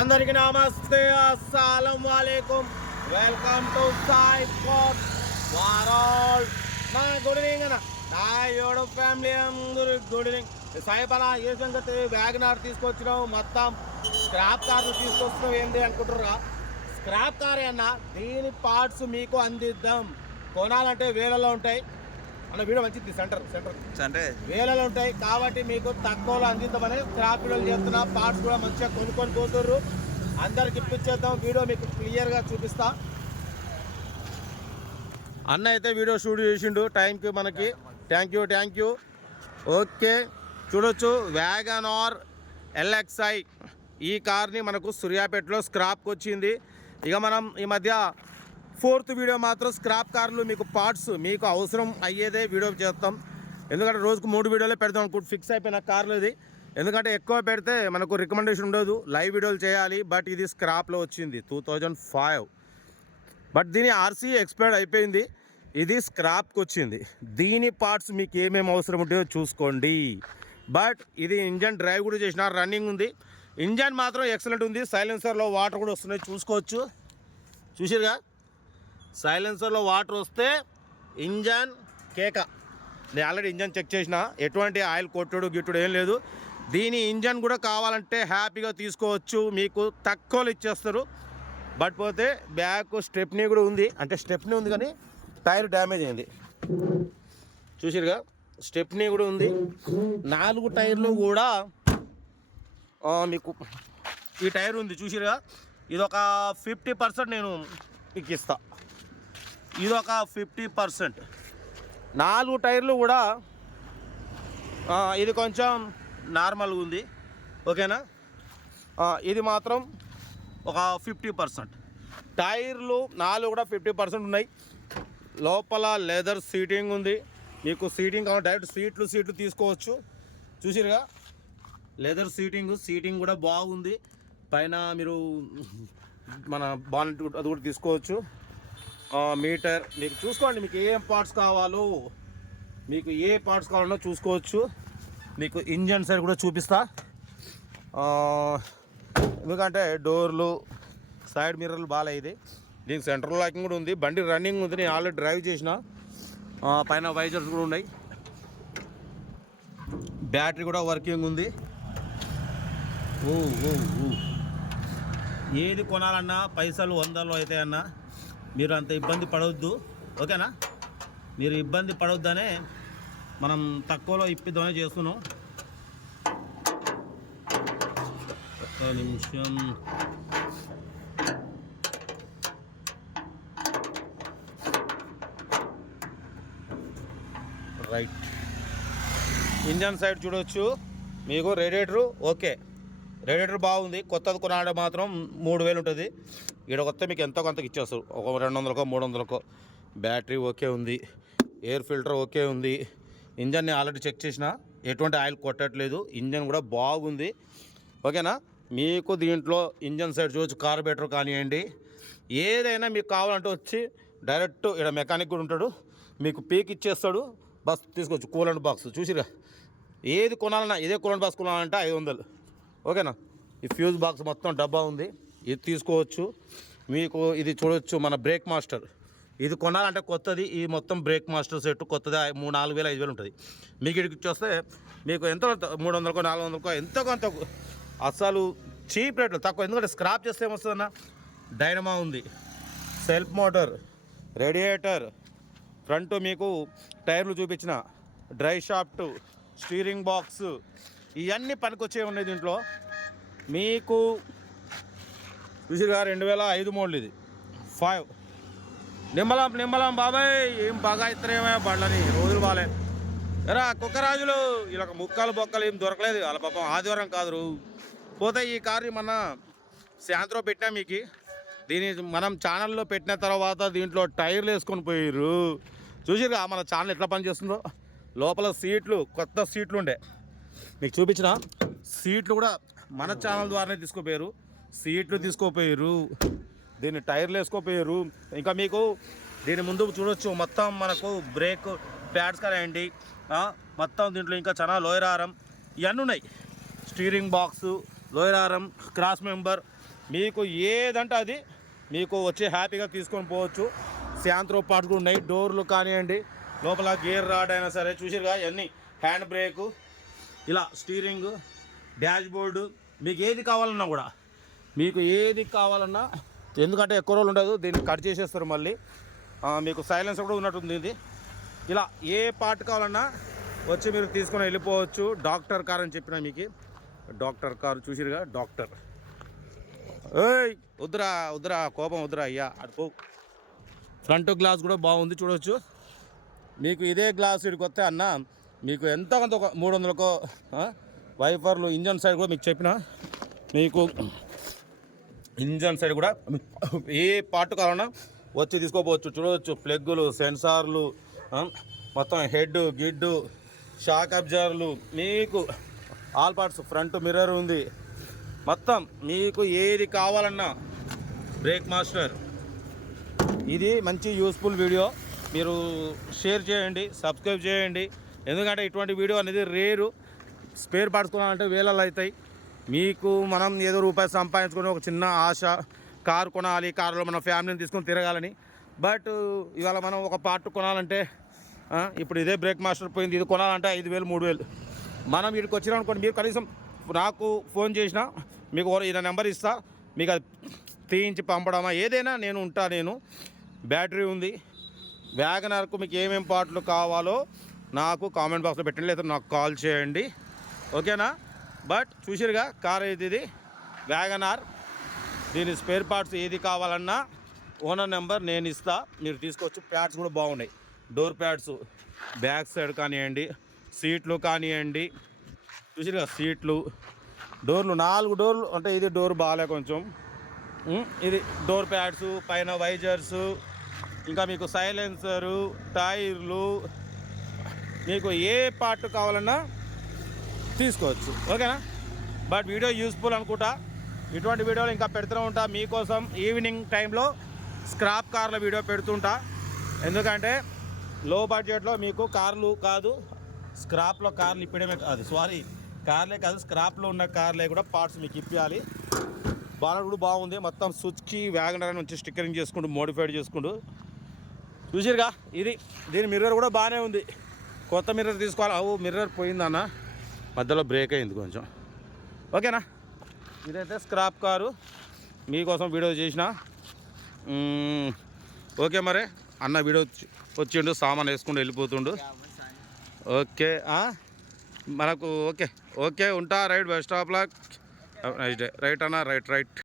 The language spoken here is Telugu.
అందరికి నమస్తే అస్సలం వాలేకుం. వెల్కమ్ టు సాయి స్పోర్ట్ వారాల్ నా గుడ్ ఈవినింగ్ అన్న. నా ఫ్యామిలీ అందరూ గుడ్ ఈవినింగ్. సాయి పలా ఏ సంగతి? వ్యాగనార్ తీసుకొచ్చినావు మొత్తం స్క్రాప్ కార్లు తీసుకొచ్చినావు ఏంటి అనుకుంటుర్రా స్క్రాప్ కార్ అన్న దీని పార్ట్స్ మీకు అందిద్దాం. కొనాలంటే వేలలో ఉంటాయి. అన్న వీడియో మంచిది సెంటర్ సెంటర్. అంటే వేలలో ఉంటాయి కాబట్టి మీకు తక్కువలో అందిద్దామని స్క్రాప్ వీడియోలు చేస్తున్నా పార్ట్స్ కూడా మంచిగా కొనుక్కొని పోతుర్రు. అందరికి ఇప్పించేద్దాం వీడియో మీకు క్లియర్గా చూపిస్తా. అన్న అయితే వీడియో షూట్ చేసిండు టైంకి మనకి. Thank you thank you okay చూడొచ్చు. వ్యాగన్ ఆర్ ఎల్ఎక్స్ఐ ఈ కార్ని మనకు సూర్యాపేటలో స్క్రాప్కి వచ్చింది ఇక మనం ఈ మధ్య ఫోర్త్ వీడియో మాత్రం స్క్రాప్ కార్లు మీకు పార్ట్స్ మీకు అవసరం అయ్యేదే వీడియో చేస్తాం. ఎందుకంటే రోజుకు మూడు వీడియోలే పెడతాం అనుకుంటు ఫిక్స్ అయిపోయిన కార్లు ఇది. ఎందుకంటే ఎక్కువ పెడితే మనకు రికమెండేషన్ ఉండదు లైవ్ వీడియోలు చేయాలి బట్ ఇది స్క్రాప్లో వచ్చింది టూ థౌజండ్ ఫైవ్. బట్ దీని ఆర్సీ ఎక్స్పైర్డ్ అయిపోయింది ఇది స్క్రాప్కి వచ్చింది. దీని పార్ట్స్ మీకు ఏమేమి అవసరం ఉంటాయో చూసుకోండి. బట్ ఇది ఇంజన్ డ్రైవ్ కూడా చేసిన రన్నింగ్ ఉంది. ఇంజన్ మాత్రం ఎక్సలెంట్ ఉంది సైలెన్సర్లో వాటర్ కూడా వస్తున్నాయి చూసుకోవచ్చు. చూసిరుగా సైలెన్సర్లో వాటర్ వస్తే ఇంజన్ కేక. నేను ఆల్రెడీ ఇంజన్ చెక్ చేసిన. ఎటువంటి ఆయిల్ కొట్టుడు గిట్టుడు ఏం లేదు. దీని ఇంజన్ కూడా కావాలంటే హ్యాపీగా తీసుకోవచ్చు. మీకు తక్కువలో ఇచ్చేస్తారు. బట్ పోతే బ్యాక్ స్టెప్నీ కూడా ఉంది. అంటే స్టెప్నీ ఉంది కానీ టైర్ డ్యామేజ్ అయింది. చూసిరుగా స్టెప్నీ కూడా ఉంది. నాలుగు టైర్లు కూడా మీకు ఈ టైర్ ఉంది. చూసిరుగా ఇది ఒక ఫిఫ్టీ పర్సెంట్ నేను మీకు ఇస్తాను ఇది ఒక ఫిఫ్టీ పర్సెంట్. నాలుగు టైర్లు కూడా ఇది కొంచెం నార్మల్గా ఉంది. ఓకేనా? ఇది మాత్రం ఒక ఫిఫ్టీ పర్సెంట్. టైర్లు నాలుగు కూడా ఫిఫ్టీ పర్సెంట్ ఉన్నాయి. లోపల లెదర్ సీటింగ్ ఉంది. మీకు సీటింగ్ కావాలి డైరెక్ట్ సీట్లు సీట్లు తీసుకోవచ్చు. చూసిరుగా లెదర్ సీటింగ్ సీటింగ్ కూడా బాగుంది. పైన మీరు మన బానెట్ అది కూడా తీసుకోవచ్చు. మీటర్. మీకు చూసుకోండి మీకు ఏం పార్ట్స్ కావాలో. మీకు ఏ పార్ట్స్ కావాలన్నా చూసుకోవచ్చు. మీకు ఇంజన్ సైడ్ కూడా చూపిస్తా. ఎందుకంటే డోర్లు సైడ్ మిర్రర్లు బాగా ఇది. దీనికి సెంట్రల్ లాకింగ్ కూడా ఉంది. బండి రన్నింగ్ ఉంది. నేను ఆల్రెడీ డ్రైవ్ చేసిన. పైన వైజర్స్ కూడా ఉన్నాయి. బ్యాటరీ కూడా వర్కింగ్ ఉంది. ఓ ఓ ఓ. ఏది కొనాలన్నా పైసలు వందలు అవుతాయన్నా మీరు అంత ఇబ్బంది పడవద్దు ఓకేనా? మీరు ఇబ్బంది పడవద్దనే మనం తక్కువలో ఇప్పిద్దామని చేస్తున్నాం. ఒక్క నిమిషం. రైట్. ఇంజన్ సైడ్ చూడవచ్చు మీకు రేడియేటరు ఓకే. రేడియేటర్ బాగుంది. కొత్తది కొనాడ మాత్రం మూడు వేలు ఉంటుంది. ఇక్కడ మీకు ఎంతో కొంత ఇచ్చేస్తారు. ఒక రెండు వందలకో మూడు వందలకో బ్యాటరీ ఓకే ఉంది. ఎయిర్ ఫిల్టర్ ఓకే ఉంది. ఇంజన్ని ఆల్రెడీ చెక్ చేసిన ఎటువంటి ఆయిల్ కొట్టట్లేదు. ఇంజన్ కూడా బాగుంది. ఓకేనా? మీకు దీంట్లో ఇంజన్ సైడ్ చూడొచ్చు కార్బేటర్ కానివ్వండి. ఏదైనా మీకు కావాలంటే వచ్చి డైరెక్ట్ ఇక్కడ మెకానిక్ కూడా ఉంటాడు. మీకు పీక్ ఇచ్చేస్తాడు. బస్ తీసుకోవచ్చు కూలంట్ బాక్స్ చూసిరా ఏది కొనాలన్నా ఇదే కూలంట్ బాక్స్ కొనాలంటే ఐదు వందలు ఓకేనా? ఈ ఫ్యూజ్ బాక్స్ మొత్తం డబ్బా ఉంది. ఇది తీసుకోవచ్చు. మీకు ఇది చూడొచ్చు మన బ్రేక్ మాస్టర్. ఇది కొనాలంటే కొత్తది. ఈ మొత్తం బ్రేక్ మాస్టర్ సెట్ కొత్తది. మూడు నాలుగు వేలు ఐదు వేలు ఉంటుంది. మీకు ఇక్కడికి వచ్చేస్తే మీకు ఎంత మూడు వందలకో నాలుగు వందలకో ఎంతో కొంత అసలు చీప్ రేట్లు తక్కువ. ఎందుకంటే స్క్రాప్ చేస్తే ఏమొస్తుందన్న? డైనమా ఉంది. సెల్ఫ్ మోటార్ రేడియేటర్ ఫ్రంట్ మీకు టైర్లు చూపించిన డ్రై షాఫ్ట్ స్టీరింగ్ బాక్స్ ఇవన్నీ పనికొచ్చే ఉన్నాయి దీంట్లో. మీకు చూసిగా రెండు వేల ఐదు మోడల్ ఇది ఫైవ్ నిమ్మలం నిమ్మలం బాబాయ్ ఏం బాగా ఇస్తారేమో బండ్లని రోజులు బాలే. ఎరా కుక్కరాజులు ఇలా ముక్కలు బొక్కలు ఏం దొరకలేదు. వాళ్ళ పాపం ఆదివారం కాదు పోతే ఈ కారు మన శాంతిలో పెట్టినా మీకు. దీని మనం ఛానల్లో పెట్టిన తర్వాత దీంట్లో టైర్లు వేసుకొని పోయారు చూసిరుగా మన ఛానల్ ఎట్లా పనిచేస్తుందో? లోపల సీట్లు కొత్త సీట్లు ఉండే. మీకు చూపించిన సీట్లు కూడా మన ఛానల్ ద్వారానే తీసుకుపోయారు. సీట్లు తీసుకోపోయారు. దీన్ని టైర్లు వేసుకోపోయారు. ఇంకా మీకు దీని ముందు చూడొచ్చు మొత్తం మనకు బ్రేక్ ప్యాడ్స్ కానివ్వండి మొత్తం దీంట్లో ఇంకా చాలా లోయర్ ఆరం ఇవన్నీ ఉన్నాయి. Steering box lower arm cross member. మీకు ఏదంటే అది మీకు వచ్చి హ్యాపీగా తీసుకొని పోవచ్చు. శాంత్రో పార్ట్స్ కూడా ఉన్నాయి. డోర్లు కానివ్వండి లోపల గేర్ రాడ్ అయినా సరే చూసిరుగా ఇవన్నీ. హ్యాండ్ బ్రేకు ఇలా స్టీరింగ్ డ్యాష్ బోర్డు మీకు ఏది కావాలన్నా కూడా. మీకు ఏది కావాలన్నా ఎందుకంటే ఎక్కువ రోజులు ఉండదు దీన్ని కట్ చేసేస్తారు మళ్ళీ. మీకు సైలెన్స్ కూడా ఉన్నట్టుంది ఇది. ఇలా ఏ పార్ట్ కావాలన్నా వచ్చి మీరు తీసుకొని వెళ్ళిపోవచ్చు. డాక్టర్ కార్ అని చెప్పిన మీకు. డాక్టర్ కారు చూసిరుగా డాక్టర్ ఏయ్ వద్దురా వద్దురా కోపం వద్దురా అయ్యా అడుపు ఫ్రంట్ గ్లాస్ కూడా బాగుంది చూడవచ్చు మీకు ఇదే గ్లాస్ ఇక్కడికి వస్తే అన్న మీకు ఎంత కొంత ఒక మూడు వందలకో వైపర్లు ఇంజన్ సైడ్ కూడా మీకు చెప్పిన మీకు ఇంజన్ సైడ్ కూడా ఏ పార్ట్ కావాలన్నా వచ్చి తీసుకోపోవచ్చు. చూడవచ్చు ప్లగ్గులు సెన్సార్లు మొత్తం హెడ్ గిడ్డు షాక్ అబ్జర్లు. మీకు ఆల్ పార్ట్స్ ఫ్రంట్ మిర్రర్ ఉంది. మొత్తం మీకు ఏది కావాలన్నా బ్రేక్ మాస్టర్. ఇది మంచి యూస్ఫుల్ వీడియో. మీరు షేర్ చేయండి సబ్స్క్రైబ్ చేయండి. ఎందుకంటే ఇటువంటి వీడియో అనేది రేరు. స్పేర్ పార్ట్స్ కొనాలంటే వేలలు అవుతాయి. మీకు మనం ఏదో రూపాయి సంపాదించుకుని ఒక చిన్న ఆశ కారు కొనాలి కారులో మన ఫ్యామిలీని తీసుకొని తిరగాలని. బట్ ఇవాళ మనం ఒక పార్ట్ కొనాలంటే ఇప్పుడు ఇదే బ్రేక్ మాస్టర్ పోయింది ఇది కొనాలంటే ఐదు వేలు మూడు వేలు. మనం వీడికి వచ్చినా అనుకోండి మీరు కనీసం నాకు ఫోన్ చేసినా మీకు ఓ- ఈయన నెంబర్ ఇస్తా మీకు అది తీయించి పంపడమా ఏదైనా నేను ఉంటా నేను. బ్యాటరీ ఉంది వ్యాగనర్కు మీకు ఏమేం పార్ట్లు కావాలో నాకు కామెంట్ బాక్స్లో పెట్టండి లేదా నాకు కాల్ చేయండి. ఓకేనా? బట్ చూసిరుగా కార్ ఇది ఇది వ్యాగనార్ దీని స్పేర్ పార్ట్స్ ఏది కావాలన్నా ఓనర్ నెంబర్ నేను ఇస్తా. మీరు తీసుకోవచ్చు. ప్యాడ్స్ కూడా బాగున్నాయి. డోర్ ప్యాడ్స్ బ్యాక్ సైడ్ కానివ్వండి సీట్లు కానివ్వండి చూసిరుగా సీట్లు డోర్లు నాలుగు డోర్లు అంటే ఇది డోర్ బాగాలే కొంచెం. ఇది డోర్ ప్యాడ్స్ పైన వైజర్స్ ఇంకా మీకు సైలెన్సరు టైర్లు మీకు ఏ పార్ట్ కావాలన్నా తీసుకోవచ్చు. ఓకేనా? బట్ వీడియో యూస్ఫుల్ అనుకుంటా. ఇటువంటి వీడియోలు ఇంకా పెడుతూనే ఉంటా. మీకోసం ఈవినింగ్ టైంలో స్క్రాప్ కార్ల వీడియో పెడుతుంటా. ఎందుకంటే లో బడ్జెట్లో మీకు కార్లు కాదు స్క్రాప్లో కార్లు ఇప్పడమే కాదు సారీ కార్లే కాదు స్క్రాప్లో ఉన్న కార్లే కూడా పార్ట్స్ మీకు ఇప్పించాలి బాగా కూడా బాగుంది. మొత్తం సుచ్కి వ్యాగనర్ నుంచి స్టిక్కరింగ్ చేసుకుంటూ మోడిఫైడ్ చేసుకుంటూ. చూసిరుగా ఇది దీని మిర్రర్ కూడా బాగానే ఉంది. కొత్త మిర్రర్ తీసుకోవాలి. అవు మిర్రర్ పోయిందన్న. మధ్యలో బ్రేక్ అయింది కొంచెం. ఓకేనా? ఇదైతే స్క్రాప్ కారు. మీకోసం వీడియో చేసిన. ఓకే మరి. అన్న వీడియో వచ్చిండు సామాన్ వేసుకుంటూ వెళ్ళిపోతుండు. ఓకే మనకు ఓకే. ఓకే ఉంటా. రైట్ బస్ డే రైట్ అన్న రైట్ రైట్